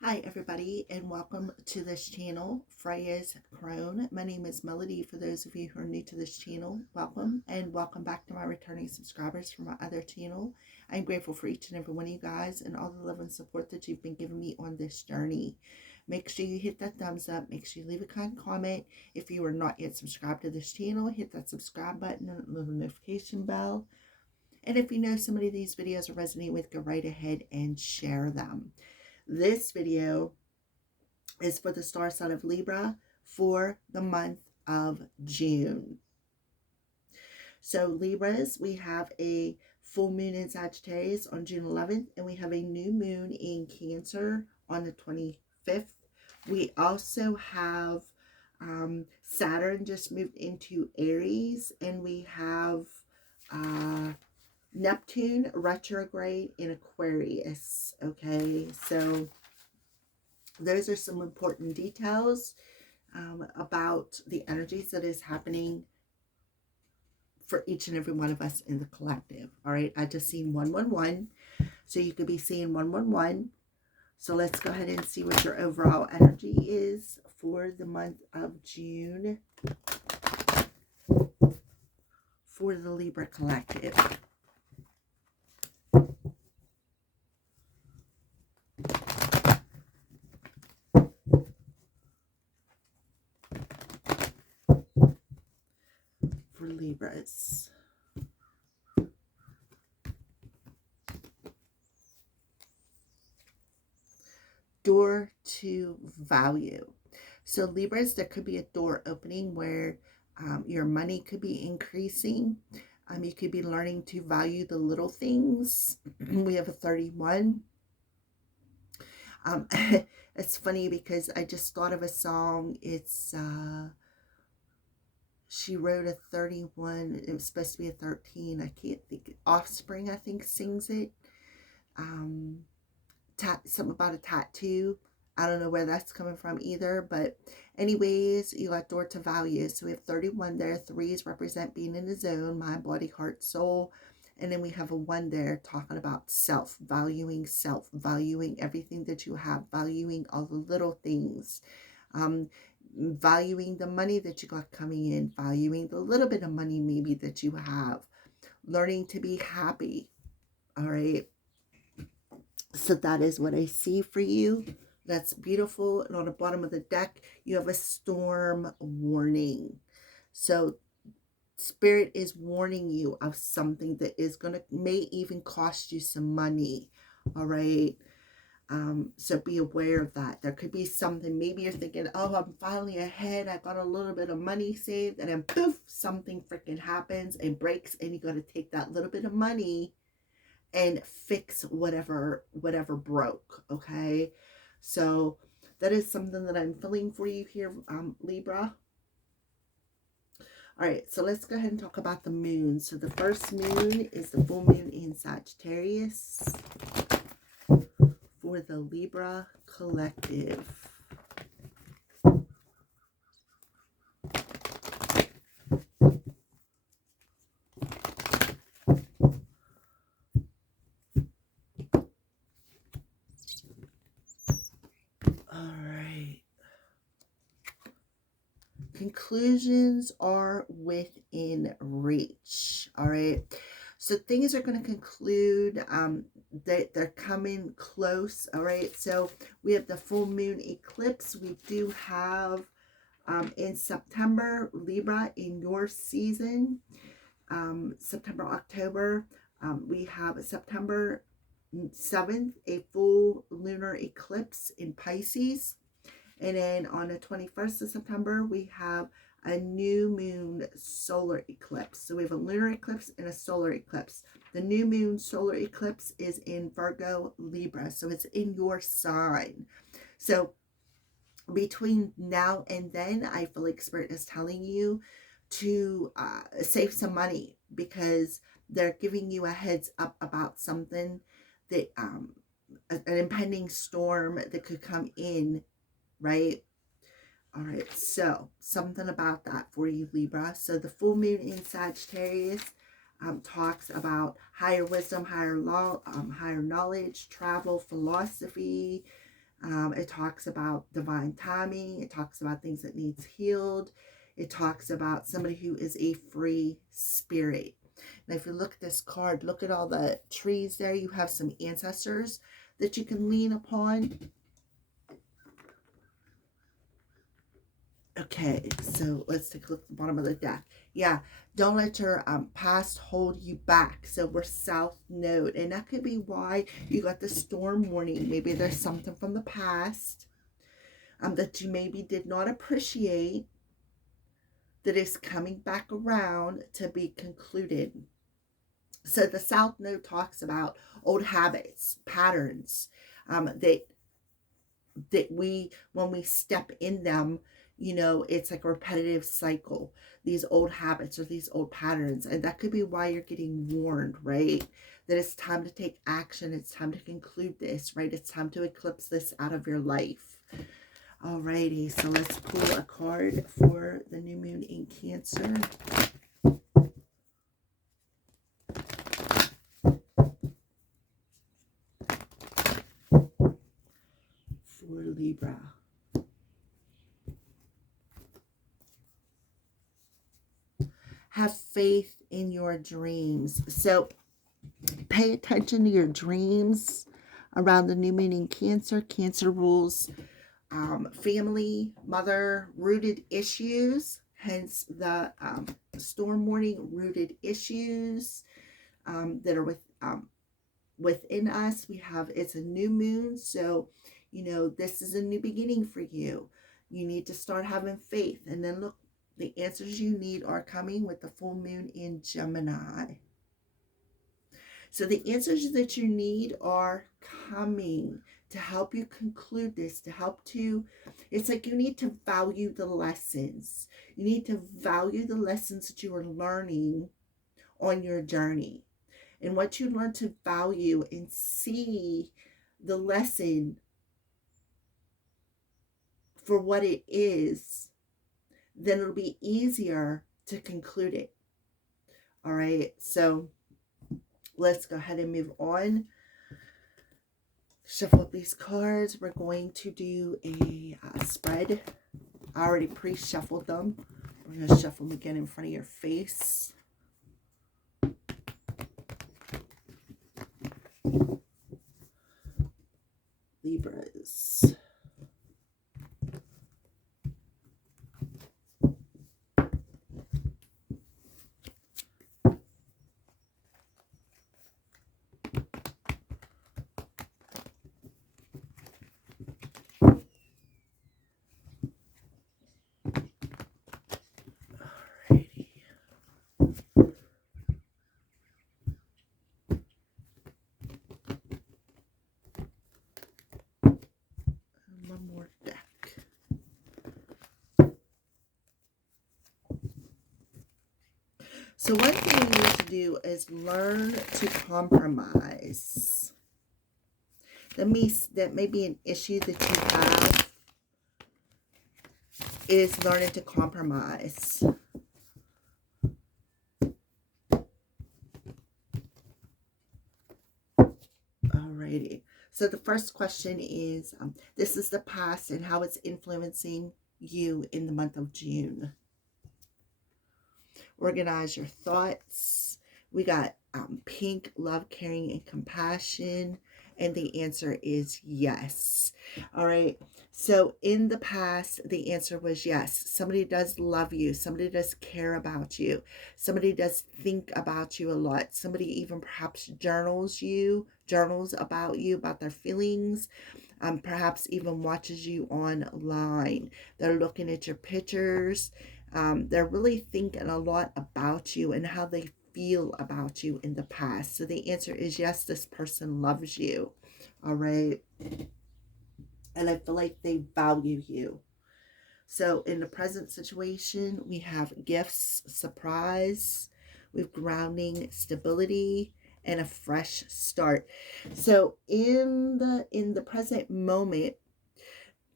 Hi everybody, and welcome to this channel, Freya's Crone. My name is Melody. For those of you who are new to this channel, welcome, and welcome back to my returning subscribers from my other channel. I'm grateful for each and every one of you guys and all the love and support that you've been giving me on this journey. Make sure you hit that thumbs up. Make sure you leave a kind comment. If you are not yet subscribed to this channel, hit that subscribe button and the little notification bell. And if you know somebody these videos are resonating with, go right ahead and share them. This video is for the star sign of Libra for the month of June. So Libras, we have a full moon in Sagittarius on June 11th, and we have a new moon in Cancer on the 25th. We also have Saturn just moved into Aries, and we have Neptune retrograde in Aquarius. Okay, so those are some important details about the energies that is happening for each and every one of us in the collective. All right, I just seen 111, so you could be seeing 111. So let's go ahead and see what your overall energy is for the month of June for the Libra collective. For Libras. Door to value. So Libras, there could be a door opening where your money could be increasing. You could be learning to value the little things. We have a 31. It's funny because I just thought of a song. It's she wrote a 31. It was supposed to be a 13. I can't think. Offspring, I think, sings it. Something about a tattoo. I don't know where that's coming from either, but anyways, you got door to value. So we have 31 there. Threes represent being in the zone, mind, body, heart, soul. And then we have a 1 there talking about self, valuing everything that you have, valuing all the little things, valuing the money that you got coming in, valuing the little bit of money maybe that you have, learning to be happy. All right. So that is what I see for you. That's beautiful. And on the bottom of the deck, you have a storm warning. So Spirit is warning you of something that is going to, may even cost you some money. All right. So be aware of that. There could be something, maybe you're thinking, oh, I'm finally ahead. I got a little bit of money saved. And then poof, something freaking happens and breaks. And you got to take that little bit of money and fix whatever broke. Okay, so that is something that I'm feeling for you here, Libra. All right, so let's go ahead and talk about the moon. So the first moon is the full moon in Sagittarius for the Libra collective. Conclusions are within reach. All right, so things are going to conclude. They're coming close. All right, so we have the full moon eclipse. We do have in September, Libra, in your season, September, October, we have September 7th, a full lunar eclipse in Pisces. And then on the 21st of September, we have a new moon solar eclipse. So we have a lunar eclipse and a solar eclipse. The new moon solar eclipse is in Virgo, Libra. So it's in your sign. So between now and then, I feel like Spirit is telling you to save some money, because they're giving you a heads up about something that an impending storm that could come in, right? All right, so something about that for you, Libra. So the full moon in Sagittarius talks about higher wisdom, higher law, higher knowledge, travel, philosophy, It talks about divine timing. It talks about things that needs healed. It talks about somebody who is a free spirit. And if you look at this card, look at all the trees there. You have some ancestors that you can lean upon. Okay, so let's take a look at the bottom of the deck. Yeah, don't let your past hold you back. So we're South Node, and that could be why you got the storm warning. Maybe there's something from the past that you maybe did not appreciate that is coming back around to be concluded. So the South Node talks about old habits, patterns that we, when we step in them, you know, it's like a repetitive cycle, these old habits or these old patterns. And that could be why you're getting warned, right? That it's time to take action. It's time to conclude this, right? It's time to eclipse this out of your life. Alrighty, so let's pull a card for the new moon in Cancer. For Libra. Have faith in your dreams. So pay attention to your dreams around the new moon in Cancer. Cancer rules family, mother, rooted issues. Hence the storm warning, rooted issues that are within us. We have, it's a new moon. So, you know, this is a new beginning for you. You need to start having faith. And then look, the answers you need are coming with the full moon in Gemini. So the answers that you need are coming to help you conclude this, to help to, it's like you need to value the lessons. You need to value the lessons that you are learning on your journey. And what you learn to value and see the lesson for what it is, then it'll be easier to conclude it. All right, so let's go ahead and move on. Shuffle up these cards. We're going to do a spread. I already pre-shuffled them. We're going to shuffle them again in front of your face. Libras. One more deck. So one thing you need to do is learn to compromise. That may be an issue that you have, is learning to compromise. Alrighty. So the first question is, this is the past and how it's influencing you in the month of June. Organize your thoughts. We got pink, love, caring, and compassion. And the answer is yes. All right. So in the past, the answer was yes. Somebody does love you. Somebody does care about you. Somebody does think about you a lot. Somebody even perhaps journals about you, about their feelings. Perhaps even watches you online. They're looking at your pictures. They're really thinking a lot about you and how they feel about you in the past. So the answer is yes, this person loves you. All right. And I feel like they value you. So in the present situation, we have gifts, surprise, we have grounding, stability, and a fresh start. So in the present moment,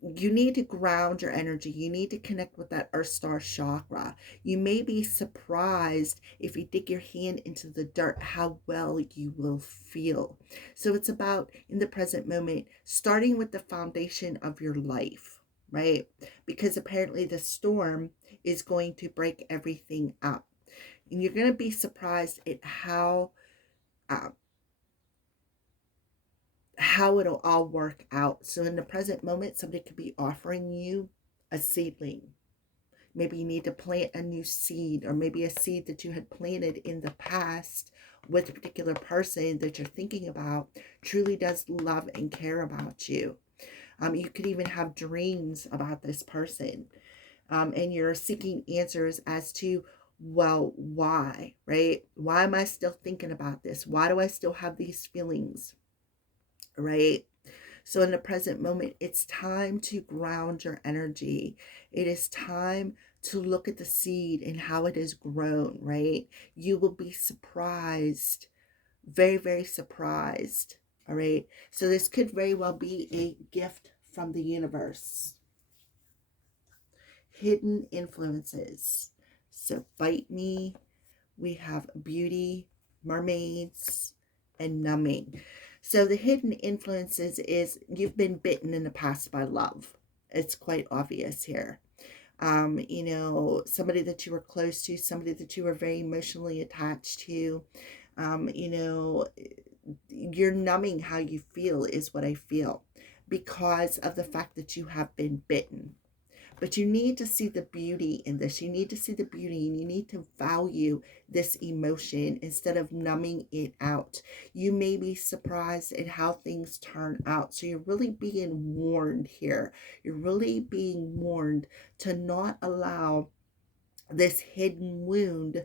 you need to ground your energy. You need to connect with that earth star chakra. You may be surprised if you dig your hand into the dirt how well you will feel. So it's about, in the present moment, starting with the foundation of your life, right? Because apparently the storm is going to break everything up. And you're going to be surprised at uh, how it'll all work out. So in the present moment, somebody could be offering you a seedling. Maybe you need to plant a new seed, or maybe a seed that you had planted in the past with a particular person that you're thinking about truly does love and care about you. You could even have dreams about this person, and you're seeking answers as to, well, why, right? Why am I still thinking about this? Why do I still have these feelings, right? So in the present moment, it's time to ground your energy. It is time to look at the seed and how it has grown, right? You will be surprised, very, very surprised, all right? So this could very well be a gift from the universe. Hidden influences. So bite me. We have beauty, mermaids, and numbing. So the hidden influences is you've been bitten in the past by love. It's quite obvious here. You know, somebody that you were close to, somebody that you were very emotionally attached to. You know, you're numbing how you feel is what I feel, because of the fact that you have been bitten. But you need to see the beauty in this. You need to see the beauty, and you need to value this emotion instead of numbing it out. You may be surprised at how things turn out. So you're really being warned here. You're really being warned to not allow this hidden wound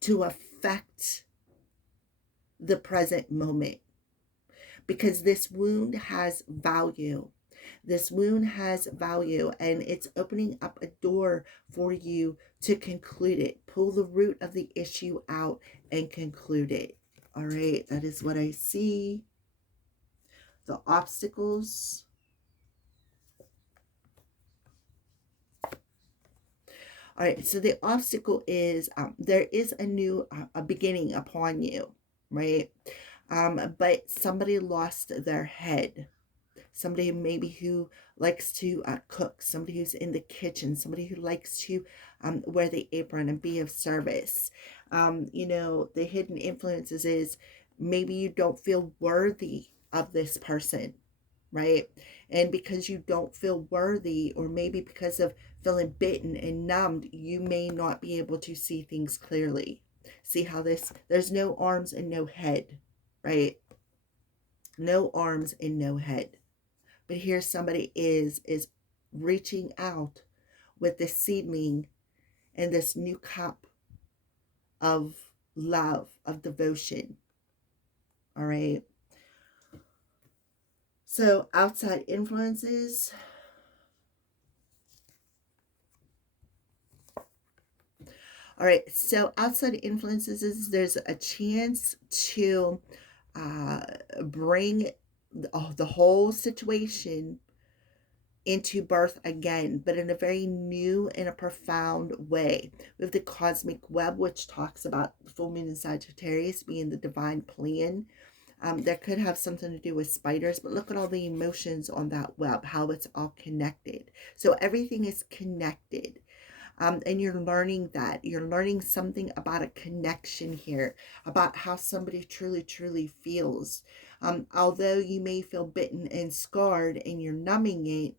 to affect the present moment, because this wound has value. This wound has value, and it's opening up a door for you to conclude it. Pull the root of the issue out and conclude it. All right, that is what I see. The obstacles. All right, so the obstacle is there is a new a beginning upon you, right? But somebody lost their head. Somebody maybe who likes to cook, somebody who's in the kitchen, somebody who likes to wear the apron and be of service. You know, the hidden influences is maybe you don't feel worthy of this person, right? And because you don't feel worthy, or maybe because of feeling bitten and numbed, you may not be able to see things clearly. See how there's no arms and no head, right? No arms and no head. But here somebody is reaching out with this seedling and this new cup of love, of devotion. All right. So outside influences. All right. So outside influences is there's a chance to bring the whole situation into birth again, but in a very new and a profound way. We have the cosmic web, which talks about the full moon in Sagittarius being the divine plan. That could have something to do with spiders, but look at all the emotions on that web, how it's all connected. So everything is connected. And you're learning that. You're learning something about a connection here, about how somebody truly, truly feels. Although you may feel bitten and scarred and you're numbing it,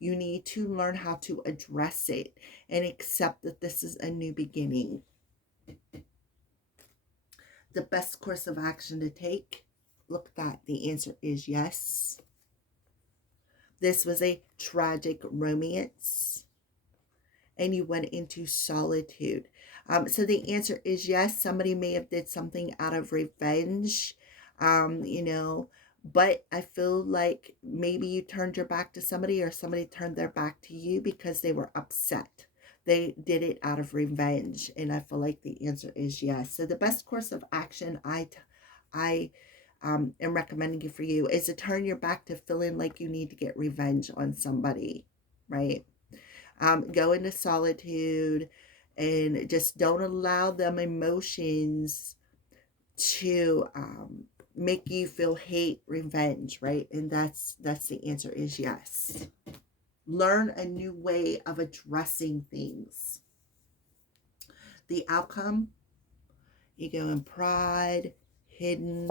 you need to learn how to address it and accept that this is a new beginning. The best course of action to take, look at that. The answer is yes. This was a tragic romance, and you went into solitude. So the answer is yes. Somebody may have did something out of revenge, you know, but I feel like maybe you turned your back to somebody, or somebody turned their back to you because they were upset. They did it out of revenge, and I feel like the answer is yes. So the best course of action I am recommending for you is to turn your back to feeling like you need to get revenge on somebody, right? Go into solitude and just don't allow them emotions to make you feel hate, revenge, right? And that's the answer is yes. Learn a new way of addressing things. The outcome, ego and pride, hidden,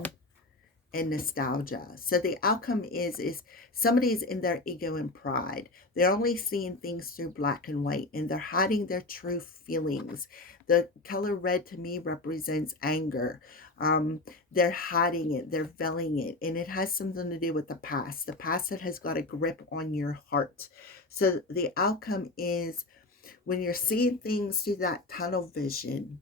and nostalgia. So the outcome is somebody's in their ego and pride. They're only seeing things through black and white, and they're hiding their true feelings. The color red to me represents anger. They're hiding it, they're veiling it, and it has something to do with the past that has got a grip on your heart. So the outcome is when you're seeing things through that tunnel vision,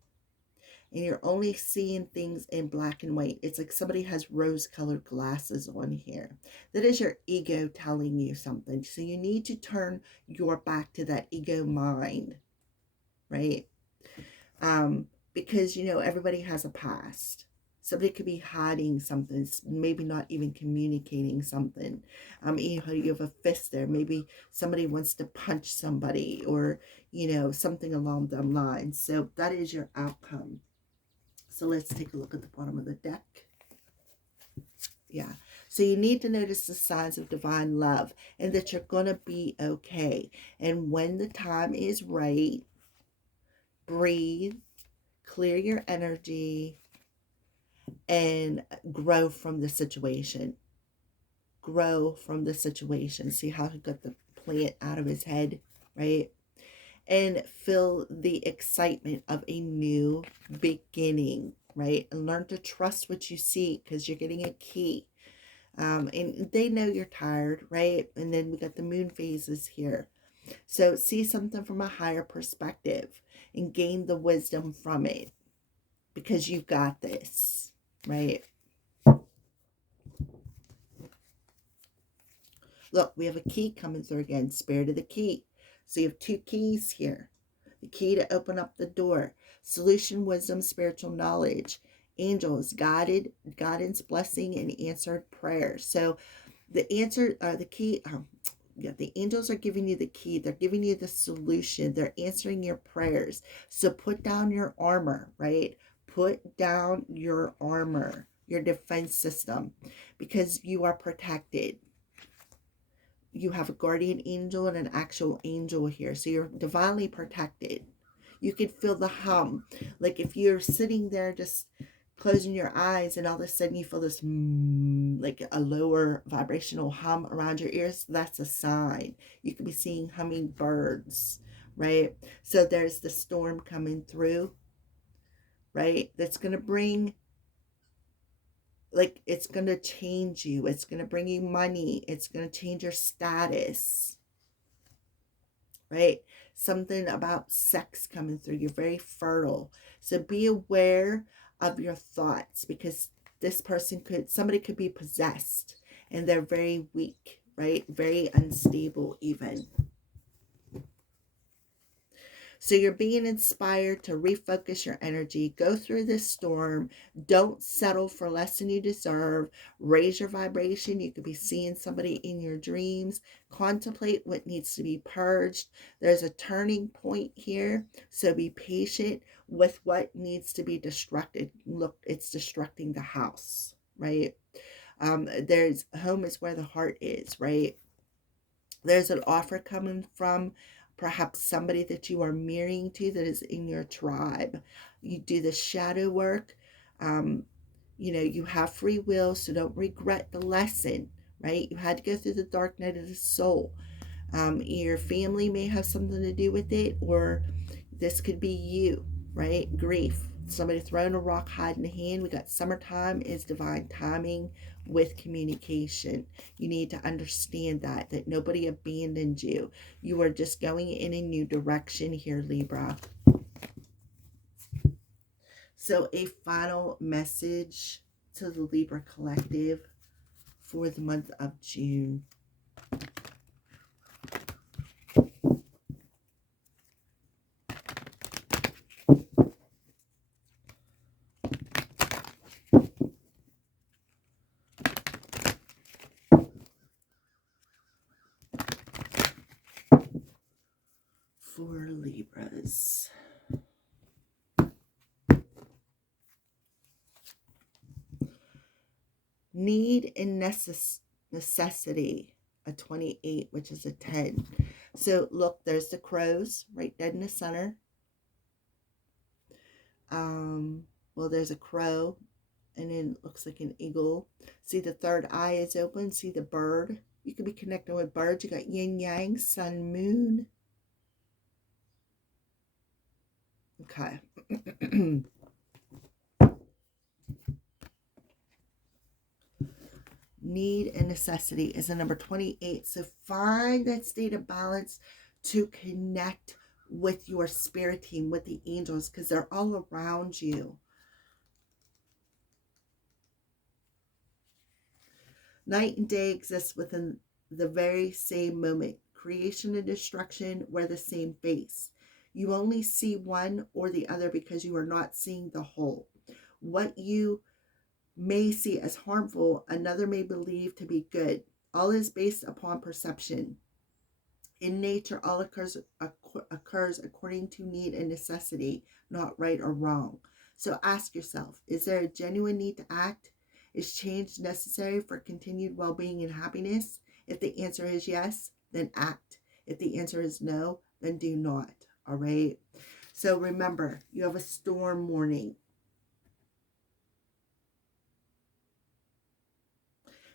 and you're only seeing things in black and white. It's like somebody has rose-colored glasses on here. That is your ego telling you something. So you need to turn your back to that ego mind, right? Because, everybody has a past. Somebody could be hiding something, maybe not even communicating something. You have a fist there. Maybe somebody wants to punch somebody or, something along them lines. So that is your outcome. So let's take a look at the bottom of the deck. Yeah. So you need to notice the signs of divine love and that you're going to be okay. And when the time is right, breathe, clear your energy, and grow from the situation. Grow from the situation. See how he got the plant out of his head, right? And feel the excitement of a new beginning, right? And learn to trust what you see because you're getting a key. And they know you're tired, right? And then we got the moon phases here. So see something from a higher perspective and gain the wisdom from it because you've got this, right? Look, we have a key coming through again, spirit of the key. So you have two keys here. The key to open up the door. Solution, wisdom, spiritual knowledge. Angels, guidance, blessing, and answered prayers. So the answer, the key, the angels are giving you the key. They're giving you the solution. They're answering your prayers. So put down your armor, right? Put down your armor, your defense system, because you are protected. You have a guardian angel and an actual angel here. So you're divinely protected. You can feel the hum. Like if you're sitting there just closing your eyes and all of a sudden you feel this like a lower vibrational hum around your ears, that's a sign. You could be seeing hummingbirds, right? So there's the storm coming through, right? That's going to bring, like, it's going to change you. It's going to bring you money. It's going to change your status, right? Something about sex coming through. You're very fertile. So be aware of your thoughts because somebody could be possessed and they're very weak, right? Very unstable even. So you're being inspired to refocus your energy, go through this storm, don't settle for less than you deserve, raise your vibration. You could be seeing somebody in your dreams, contemplate what needs to be purged. There's a turning point here, so be patient with what needs to be destructed. Look, it's destructing the house, right? There's home is where the heart is, right? There's an offer coming from perhaps somebody that you are marrying to that is in your tribe. You do the shadow work. You have free will, so don't regret the lesson, right? You had to go through the dark night of the soul. Your family may have something to do with it, or this could be you, right? Grief. Somebody throwing a rock, hiding a hand. We got summertime is divine timing with communication. You need to understand that nobody abandoned you. You are just going in a new direction here, Libra. So a final message to the Libra collective for the month of June. for Libras. Need and necessity, a 28, which is a 10. So look, there's the crows right dead in the center. Well, there's a crow, and then it looks like an eagle. See, the third eye is open. See the bird. You could be connecting with birds. You got yin yang, sun, moon. Okay. Need and necessity is the number 28. So find that state of balance to connect with your spirit team, with the angels, because they're all around you. Night and day exist within the very same moment. Creation and destruction wear the same face. You only see one or the other because you are not seeing the whole. What you may see as harmful, another may believe to be good. All is based upon perception. In nature, all occurs according to need and necessity, not right or wrong. So ask yourself, is there a genuine need to act? Is change necessary for continued well-being and happiness? If the answer is yes, then act. If the answer is no, then do not. All right? So remember, you have a storm warning.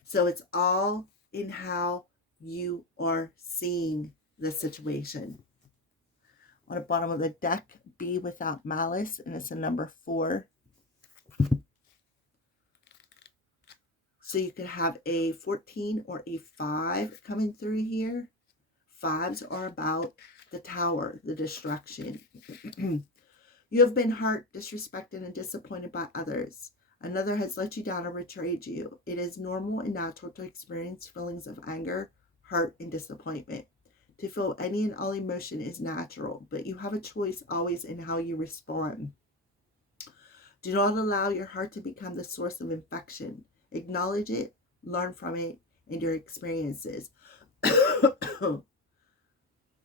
So it's all in how you are seeing the situation. On the bottom of the deck, be without malice, and it's a number 4. So you could have a 14 or a 5 coming through here. 5s are about the tower, the destruction. You have been hurt, disrespected, and disappointed by others. Another has let you down or betrayed you. It is normal and natural to experience feelings of anger, hurt, and disappointment. To feel any and all emotion is natural, but you have a choice always in how you respond. Do not allow your heart to become the source of infection. Acknowledge it, learn from it and your experiences.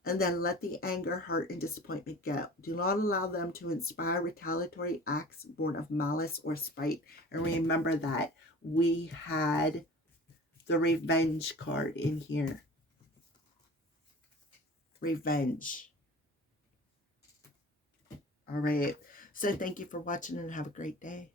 And then let the anger, hurt, and disappointment go. Do not allow them to inspire retaliatory acts born of malice or spite. And remember that we had the revenge card in here. Revenge. All right. So thank you for watching and have a great day.